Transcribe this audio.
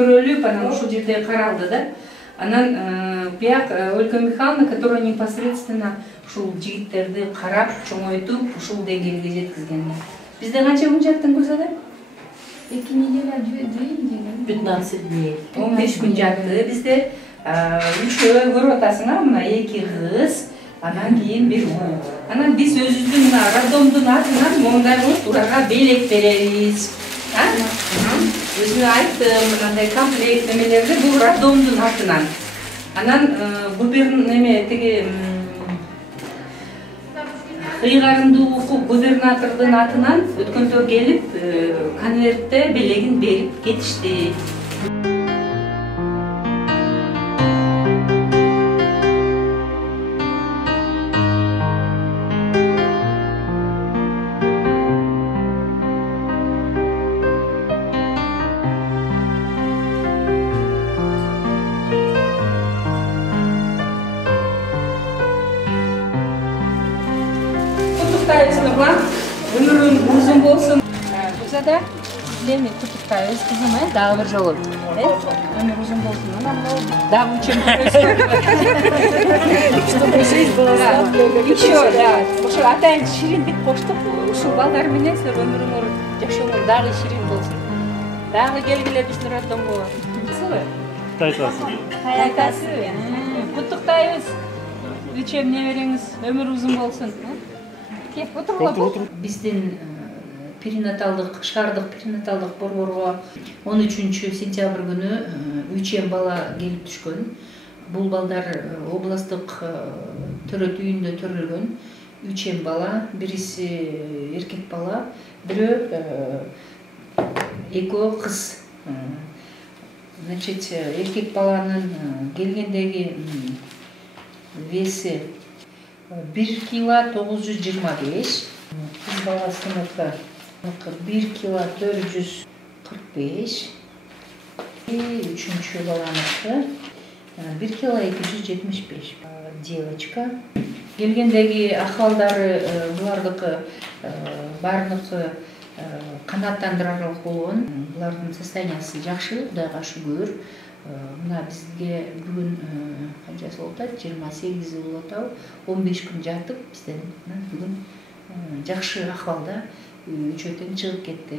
көрөлүп, анан ушул жерде каралды да. Анан бияк Ольга Михайловна, которая непосредственно ушул жигиттерди карап, чоңойтуп, ушул деңгээлге жеткизген. Бизде канча күн жаттың Гүлзада? 2 неделя, 2 недели. 15 дней. 15 күн жатты. Бизде үчөө көрүп атасыңар, мына 2 кыз, анан кийин 1 уул. Анан биз өзүбүздүн мына роддомдун атынан мондай кылып урага белек беребиз. Өзүнө айттым, мындай комплект немелерди бул роддомдун атынан. Анан теги ыйгарымдуулук губернатордун атынан өткөндө келип конвертте белегин берип кетишти. Ömürün uzun olsun. Gülzada bizlerni kutuktayız kızım, daha bir jolu. Ömür uzun olsun. Daha учим. Чтобы жизнь была сладкая. Еще, да. Ошо атайын ширинбек коштук. Ушул балдар менен силер өмүрүңөр жашооңор дагы ширин болсун. Дагы келгиле биздин роддомго. Айтасыз. Куттуктайбыз. Үчем небереңиз өмүр uzun болсун. Биздин перинаталдык, шаардык перинаталдык борборго 13 сентябрь күнү 3 бала келип түшкөн. Бул балдар областтык төрөт үйүндө төрөлгөн. 3 бала, бириси эркек бала, бирөө экөө кыз. Значит, эркек баланын келгендеги веси 1 кило 925, кыз баласыныкы 1 кило 445, үчүнчү баланыкы 1 кило 275. Девочка. Келгендеги акыбалдары булардыкы баарыныкы канааттандырарлык болгон. Булардын состояниясы жакшы, Кудайга шүгүр. Мына бизге бүгүн канчасы болуп атат? 28 болуп атабы? 15 күн жатып, бизден бүгүн жакшы акыбалда үчөөтөн чыгып кетти.